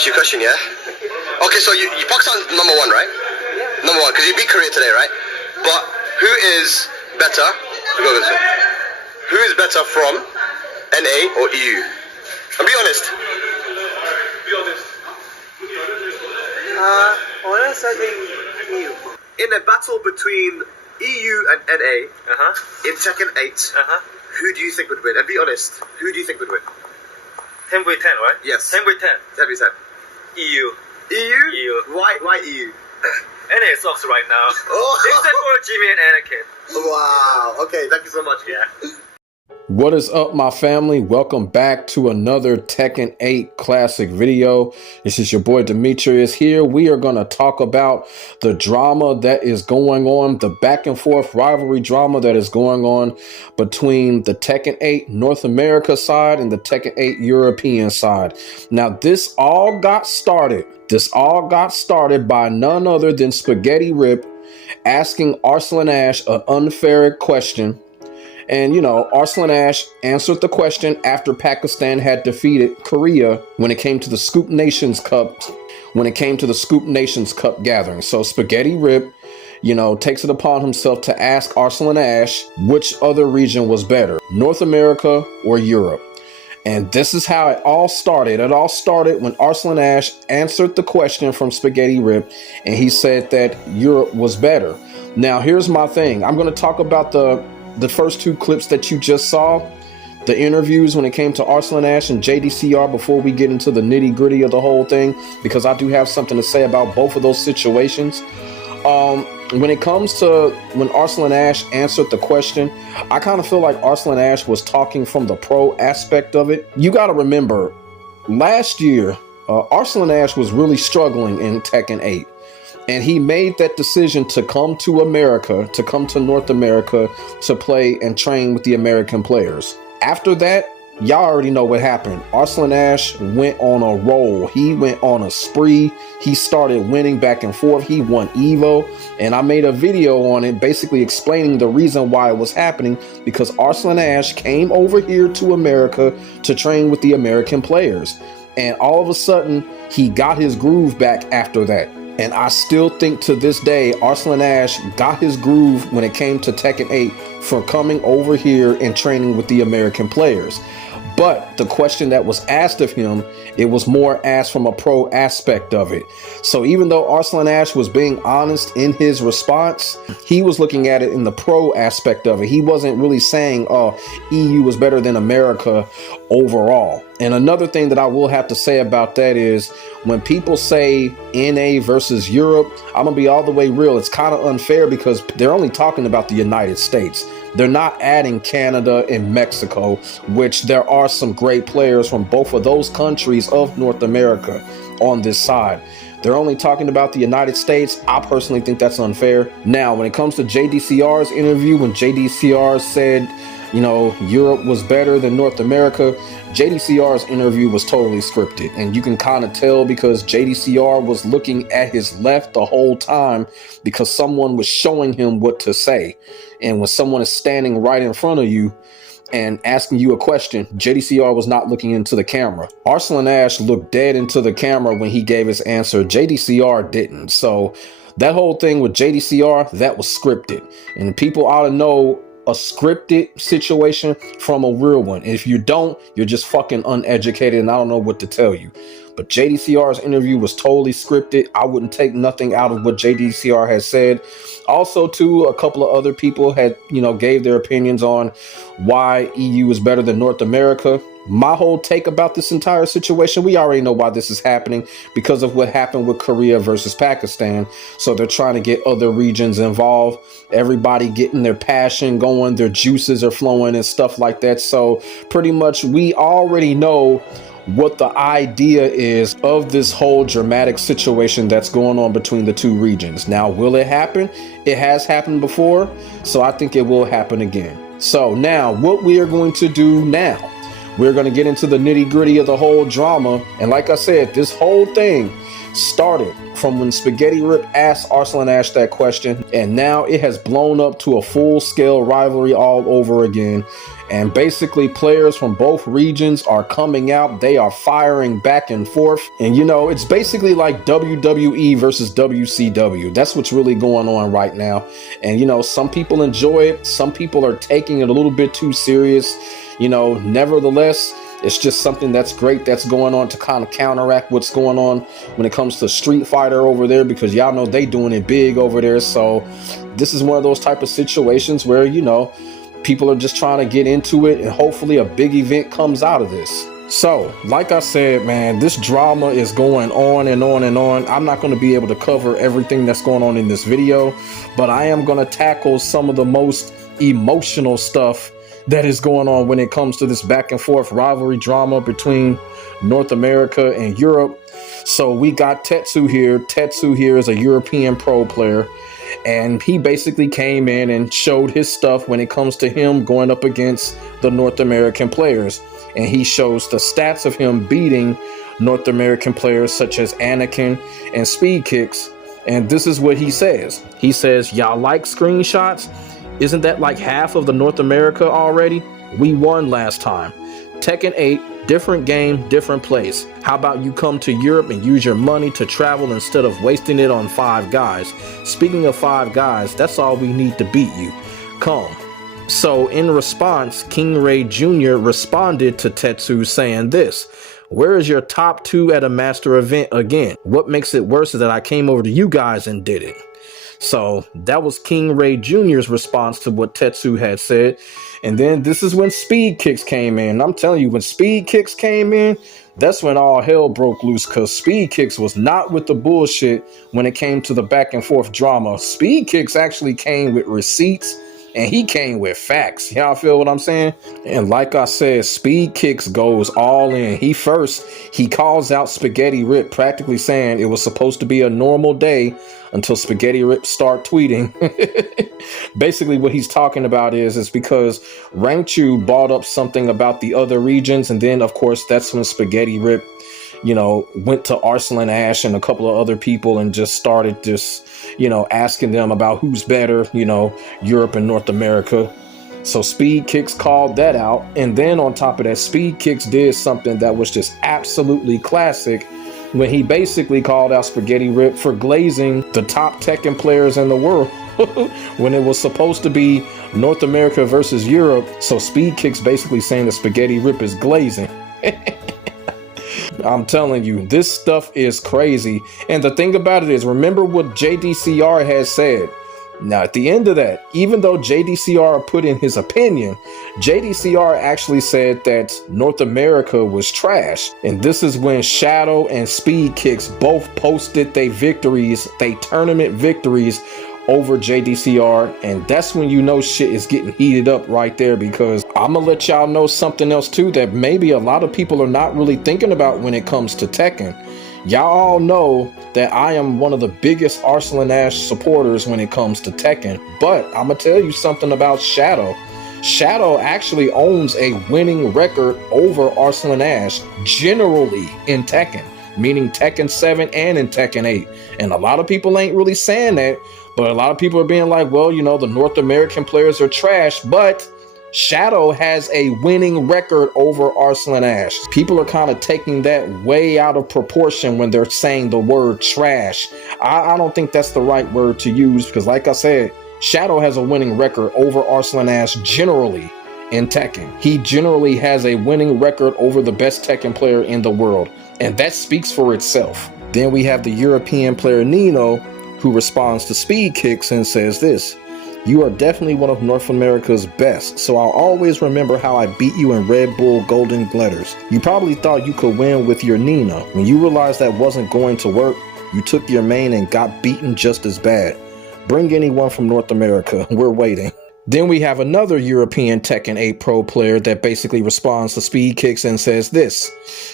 ask you a question, yeah? Okay, so you Pakistan's number one, right? Yeah. Number one, because you beat Korea today, right? But who is better? Go this way. Who is better from NA or EU? And be honest. Honest, I think EU. In a battle between EU and NA in Tekken 8, who do you think would win? And be honest, who do you think would win? 10 v 10, right? Yes. 10 v 10. 10 v 10. EU. EU? EU. Why EU? NA sucks right now. Oh. Except for Jimmy and Anakin. Wow. Okay, thank you so much. Yeah. What is up, my family? Welcome back to another Tekken 8 classic video. This is your boy Demetrius here. We are going to talk about the drama that is going on, the back and forth rivalry drama that is going on between the Tekken 8 North America side and the Tekken 8 European side. Now, this all got started by none other than Spaghetti Rip asking Arslan Ash an unfair question. And, you know, Arslan Ash answered the question after Pakistan had defeated Korea when it came to the Scoop Nations Cup, gathering. So Spaghetti Rip, you know, takes it upon himself to ask Arslan Ash which other region was better, North America or Europe. And this is how it all started. It all started when Arslan Ash answered the question from Spaghetti Rip, and he said that Europe was better. Now, here's my thing. I'm going to talk about the first two clips that you just saw, the interviews when it came to Arslan Ash and JDCR, before we get into the nitty gritty of the whole thing, because I do have something to say about both of those situations. When it comes to when Arslan Ash answered the question, I kind of feel like Arslan Ash was talking from the pro aspect of it. You got to remember, last year, Arslan Ash was really struggling in Tekken 8. And he made that decision to come to America, to come to North America, to play and train with the American players. After that, y'all already know what happened. Arslan Ash went on a roll. He went on a spree. He started winning back and forth. He won Evo. And I made a video on it basically explaining the reason why it was happening, because Arslan Ash came over here to America to train with the American players. And all of a sudden, he got his groove back after that. And I still think to this day, Arslan Ash got his groove when it came to Tekken 8 for coming over here and training with the American players. But the question that was asked of him, it was more asked from a pro aspect of it. So even though Arslan Ash was being honest in his response, he was looking at it in the pro aspect of it. He wasn't really saying, oh, EU was better than America overall. And another thing that I will have to say about that is when people say NA versus Europe, I'm going to be all the way real. It's kind of unfair because they're only talking about the United States. They're not adding Canada and Mexico, which there are some great players from both of those countries of North America on this side. They're only talking about the United States. I personally think that's unfair. Now, when it comes to JDCR's interview, when JDCR said, you know, Europe was better than North America, JDCR's interview was totally scripted. And you can kind of tell because JDCR was looking at his left the whole time because someone was showing him what to say. And when someone is standing right in front of you and asking you a question, JDCR was not looking into the camera. Arslan Ash looked dead into the camera when he gave his answer. JDCR didn't. So that whole thing with JDCR, that was scripted. And people ought to know a scripted situation from a real one. And if you don't, you're just fucking uneducated and I don't know what to tell you. But JDCR's interview was totally scripted. I wouldn't take nothing out of what JDCR has said. Also, too, a couple of other people had, you know, gave their opinions on why EU is better than North America. My whole take about this entire situation, we already know why this is happening because of what happened with Korea versus Pakistan. So they're trying to get other regions involved, everybody getting their passion going, their juices are flowing and stuff like that. So pretty much we already know what the idea is of this whole dramatic situation that's going on between the two regions. Now, will it happen? It has happened before, so I think it will happen again. So now what we are going to do now, We're going to get into the nitty-gritty of the whole drama. And like I said, this whole thing started from when Spaghetti Rip asked Arslan Ash that question, and now it has blown up to a full-scale rivalry all over again. And basically players from both regions are coming out. They are firing back and forth. And you know, it's basically like WWE versus WCW. That's what's really going on right now. And you know, some people enjoy it. Some people are taking it a little bit too serious. You know, nevertheless, it's just something that's great that's going on to kind of counteract what's going on when it comes to Street Fighter over there, because y'all know they doing it big over there. So this is one of those type of situations where, you know, people are just trying to get into it, and hopefully a big event comes out of this. So, like I said, man, this drama is going on and on and on. I'm not going to be able to cover everything that's going on in this video, but I am going to tackle some of the most emotional stuff that is going on when it comes to this back and forth rivalry drama between North America and Europe. So we got Tetsu here. Tetsu here is a European pro player, and he basically came in and showed his stuff when it comes to him going up against the North American players. And he shows the stats of him beating North American players such as Anakin and Speed Kicks. And this is what he says. He says, y'all like screenshots? Isn't that like half of the North America already? We won last time. Tekken 8, different game, different place. How about you come to Europe and use your money to travel instead of wasting it on Five Guys? Speaking of Five Guys, that's all we need to beat you. Come. So in response, King Ray Jr. responded to Tetsu saying this: where is your top 2 at a master event again? What makes it worse is that I came over to you guys and did it. So that was King Ray Jr.'s response to what Tetsu had said. And then this is when Speed Kicks came in. I'm telling you, when Speed Kicks came in, that's when all hell broke loose, because Speed Kicks was not with the bullshit when it came to the back and forth drama. Speed Kicks actually came with receipts, and he came with facts. Y'all feel what I'm saying? And like I said, Speed Kicks goes all in. He calls out Spaghetti Rip, practically saying it was supposed to be a normal day until Spaghetti Rip start tweeting. Basically what he's talking about is because Rangchu brought up something about the other regions, and then of course that's when Spaghetti Rip, you know, went to Arslan Ash and a couple of other people and just started just, you know, asking them about who's better, you know, Europe and North America. So Speed Kicks called that out. And then on top of that, Speed Kicks did something that was just absolutely classic when he basically called out Spaghetti Rip for glazing the top Tekken players in the world when it was supposed to be North America versus Europe. So Speed Kicks basically saying that Spaghetti Rip is glazing. I'm telling you, this stuff is crazy. And the thing about it is, remember what JDCR has said. Now, at the end of that, even though JDCR put in his opinion, JDCR actually said that North America was trash. And this is when Shadow and Speed Kicks both posted their victories, their tournament victories, over JDCR, and that's when you know shit is getting heated up right there, because I'm gonna let y'all know something else too that maybe a lot of people are not really thinking about when it comes to Tekken. Y'all all know that I am one of the biggest Arslan Ash supporters when it comes to Tekken, but I'm gonna tell you something about Shadow. Shadow actually owns a winning record over Arslan Ash generally in Tekken, meaning Tekken 7 and in Tekken 8. And a lot of people ain't really saying that, but a lot of people are being like, well, you know, the North American players are trash, but Shadow has a winning record over Arslan Ash. People are kind of taking that way out of proportion when they're saying the word trash. I don't think that's the right word to use, because like I said, Shadow has a winning record over Arslan Ash generally in Tekken. He generally has a winning record over the best Tekken player in the world, and that speaks for itself. Then we have the European player Nino, who responds to Speed Kicks and says this: you are definitely one of North America's best, so I'll always remember how I beat you in Red Bull Golden Glitters. You probably thought you could win with your Nina. When you realized that wasn't going to work, you took your main and got beaten just as bad. Bring anyone from North America, we're waiting. Then we have another European Tekken 8 Pro player that basically responds to Speed Kicks and says this: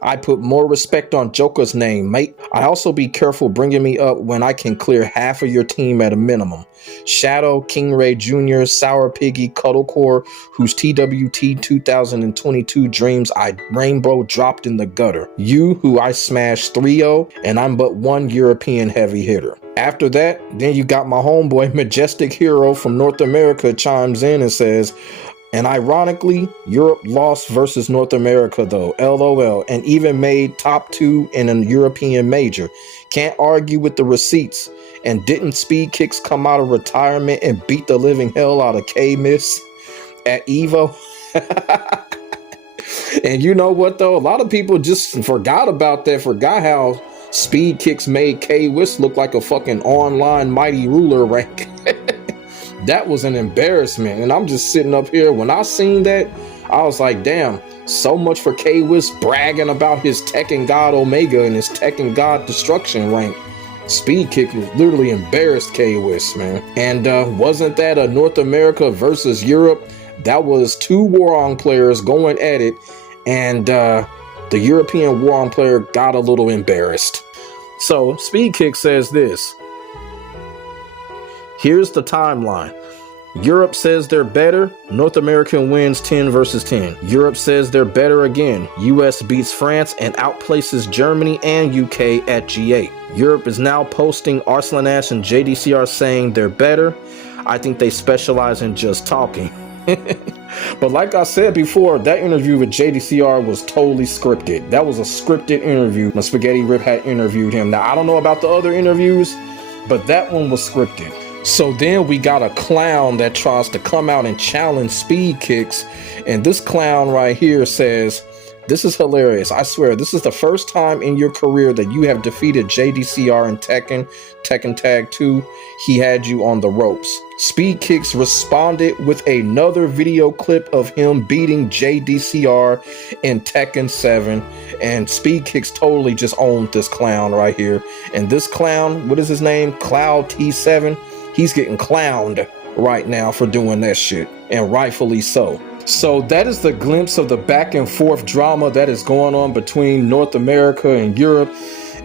I put more respect on Joker's name, mate. I also be careful bringing me up when I can clear half of your team at a minimum. Shadow, King Ray Jr., Sour Piggy, Cuddlecore, whose TWT 2022 dreams I rainbow dropped in the gutter. You, who I smashed 3-0, and I'm but one European heavy hitter. After that, then you got my homeboy Majestic Hero from North America chimes in and says, and ironically, Europe lost versus North America though, LOL, and even made top 2 in a European major. Can't argue with the receipts. And didn't Speed Kicks come out of retirement and beat the living hell out of K-Miss at EVO? And you know what though? A lot of people just forgot about that, forgot how Speed Kicks made K-Wiss look like a fucking online mighty ruler rank. That was an embarrassment. And I'm just sitting up here. When I seen that, I was like, damn, so much for K-Wiss bragging about his Tekken God Omega and his Tekken God Destruction rank. Speed Kick literally embarrassed K-Wiss, man. And wasn't that a North America versus Europe? That was 2 Warong players going at it. And the European Warong player got a little embarrassed. So Speed Kick says this. Here's the timeline. Europe says they're better. North America wins 10 versus 10. Europe says they're better again. US beats France and outplaces Germany and UK at G8. Europe is now posting Arslan Ash and JDCR saying they're better. I think they specialize in just talking. But like I said before, that interview with JDCR was totally scripted. That was a scripted interview when Spaghetti Rip had interviewed him. Now, I don't know about the other interviews, but that one was scripted. So then we got a clown that tries to come out and challenge Speed Kicks. And this clown right here says, this is hilarious. I swear, this is the first time in your career that you have defeated JDCR in Tekken Tag 2. He had you on the ropes. Speed Kicks responded with another video clip of him beating JDCR in Tekken 7. And Speed Kicks totally just owned this clown right here. And this clown, what is his name? Cloud T7. He's getting clowned right now for doing that shit. And rightfully so. So that is the glimpse of the back and forth drama that is going on between North America and Europe.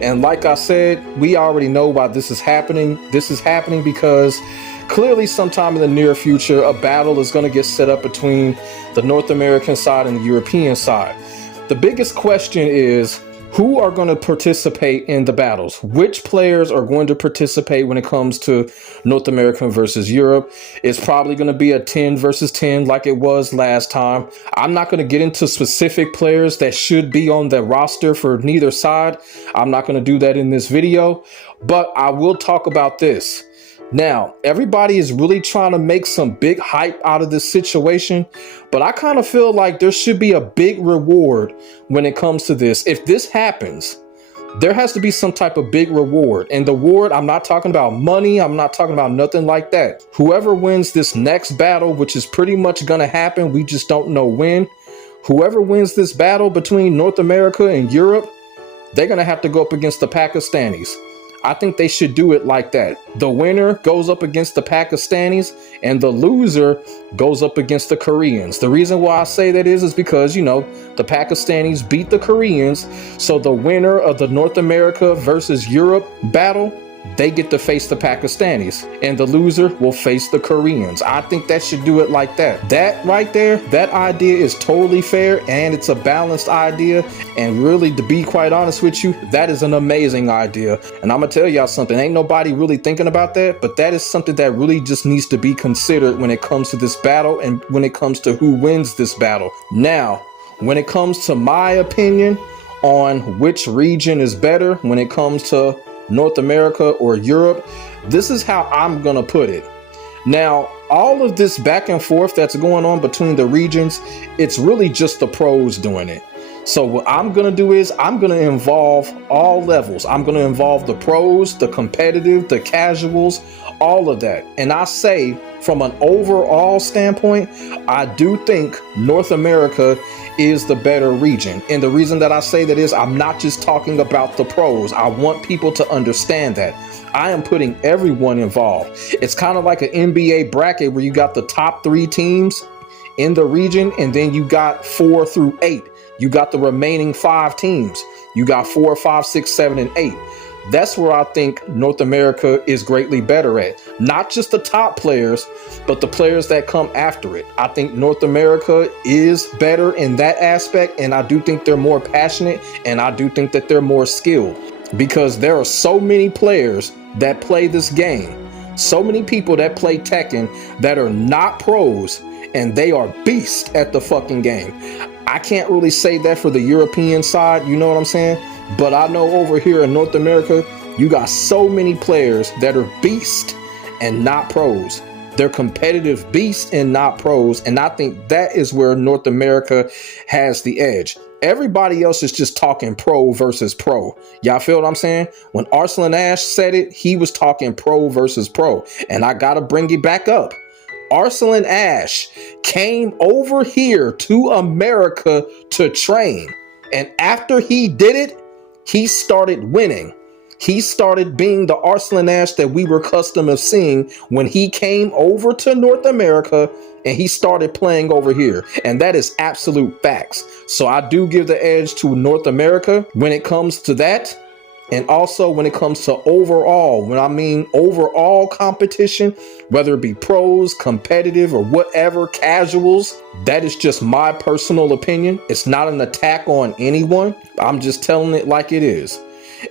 And like I said, we already know why this is happening. This is happening because clearly sometime in the near future, a battle is going to get set up between the North American side and the European side. The biggest question is, who are going to participate in the battles? Which players are going to participate when it comes to North America versus Europe? It's probably going to be a 10 versus 10 like it was last time. I'm not going to get into specific players that should be on the roster for neither side. I'm not going to do that in this video, but I will talk about this. Now, everybody is really trying to make some big hype out of this situation, but I kind of feel like there should be a big reward when it comes to this. If this happens, there has to be some type of big reward. And the reward, I'm not talking about money. I'm not talking about nothing like that. Whoever wins this next battle, which is pretty much going to happen, we just don't know when. Whoever wins this battle between North America and Europe, they're going to have to go up against the Pakistanis. I think they should do it like that. The winner goes up against the Pakistanis and the loser goes up against the Koreans. The reason why I say that is because, you know, the Pakistanis beat the Koreans. So the winner of the North America versus Europe battle, they get to face the Pakistanis and the loser will face the Koreans. I think that should do it like that. That right there, that idea is totally fair and it's a balanced idea. And really, to be quite honest with you, that is an amazing idea. And I'm gonna tell y'all something, ain't nobody really thinking about that, but that is something that really just needs to be considered when it comes to this battle and when it comes to who wins this battle. Now, when it comes to my opinion on which region is better when it comes to North America or Europe, this is how I'm gonna put it. Now, all of this back and forth that's going on between the regions, it's really just the pros doing it. So what I'm gonna do is I'm gonna involve all levels. I'm gonna involve the pros, the competitive, the casuals, all of that. And I say from an overall standpoint, I do think North America is the better region. And the reason that I say that is I'm not just talking about the pros. I want people to understand that. I am putting everyone involved. It's kind of like an NBA bracket where you got the top 3 teams in the region, and then you got 4 through 8. You got the remaining 5 teams. You got 4, 5, 6, 7, and 8. That's where I think North America is greatly better at. Not just the top players, but the players that come after it. I think North America is better in that aspect, and I do think they're more passionate, and I do think that they're more skilled, because there are so many players that play this game. So many people that play Tekken that are not pros, and they are beasts at the fucking game. I can't really say that for the European side, you know what I'm saying? But I know over here in North America, you got so many players that are beasts and not pros. They're competitive beasts and not pros. And I think that is where North America has the edge. Everybody else is just talking pro versus pro. Y'all feel what I'm saying? When Arslan Ash said it, he was talking pro versus pro. And I gotta bring it back up. Arslan Ash came over here to America to train. And after he did it, he started winning. He started being the Arslan Ash that we were accustomed of seeing when he came over to North America and he started playing over here. And that is absolute facts. So I do give the edge to North America when it comes to that. And also when it comes to overall, when I mean overall competition, whether it be pros, competitive, or whatever, casuals, that is just my personal opinion. It's not an attack on anyone. I'm just telling it like it is.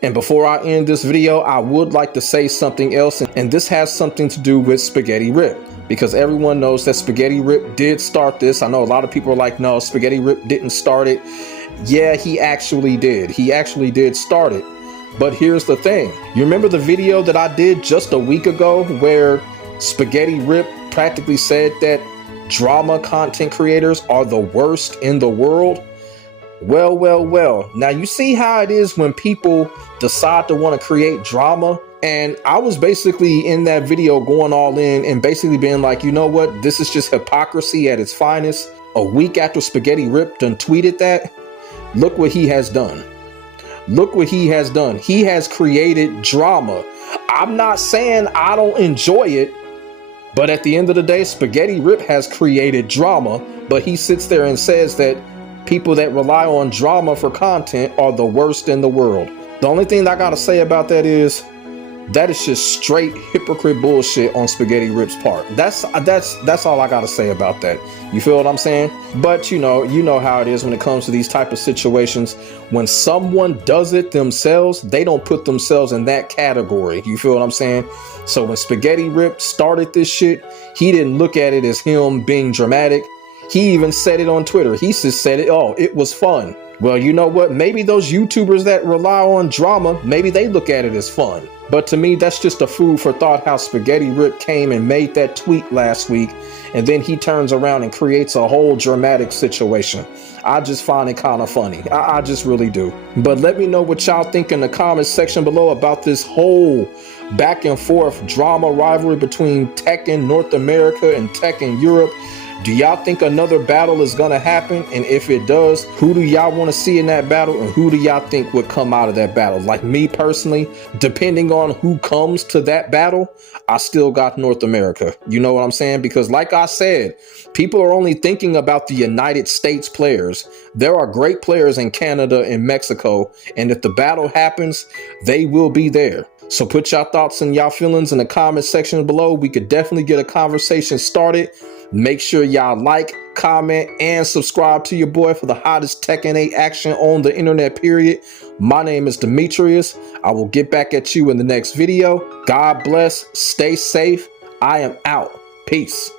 And before I end this video, I would like to say something else. And this has something to do with Spaghetti Rip, because everyone knows that Spaghetti Rip did start this. I know a lot of people are like, no, Spaghetti Rip didn't start it. Yeah, he actually did. He actually did start it. But here's the thing. You remember the video that I did just a week ago where Spaghetti Rip practically said that drama content creators are the worst in the world? Well. Now you see how it is when people decide to want to create drama. And I was basically in that video going all in and basically being like, you know what? This is just hypocrisy at its finest. A week after Spaghetti Rip done tweeted that, look what he has done. Look what he has done. He has created drama. I'm not saying I don't enjoy it, but at the end of the day, Spaghetti Rip has created drama, but he sits there and says that people that rely on drama for content are the worst in the world. The only thing I gotta say about that is just straight hypocrite bullshit on Spaghetti Rip's part. That's all I gotta say about that. You feel what I'm saying? But you know how it is when it comes to these type of situations. When someone does it themselves, they don't put themselves in that category. You feel what I'm saying? So when Spaghetti Rip started this shit, he didn't look at it as him being dramatic. He even said it on Twitter. He just said it, oh, it was fun. Well, you know what? Maybe those YouTubers that rely on drama, maybe they look at it as fun. But to me, that's just a food for thought how Spaghetti Rip came and made that tweet last week, and then he turns around and creates a whole dramatic situation. I just find it kind of funny. I just really do. But let me know what y'all think in the comments section below about this whole back and forth drama rivalry between Tekken North America and Tekken Europe. Do y'all think another battle is gonna happen? And if it does, who do y'all want to see in that battle? And who do y'all think would come out of that battle? Like me personally, depending on who comes to that battle, I still got North America. You know what I'm saying? Because like I said, people are only thinking about the United States players. There are great players in Canada and Mexico. And if the battle happens, they will be there. So put y'all thoughts and y'all feelings in the comment section below. We could definitely get a conversation started. Make sure y'all like, comment, and subscribe to your boy for the hottest Tekken 8 action on the internet, period. My name is Demetrius. I will get back at you in the next video. God bless. Stay safe. I am out. Peace.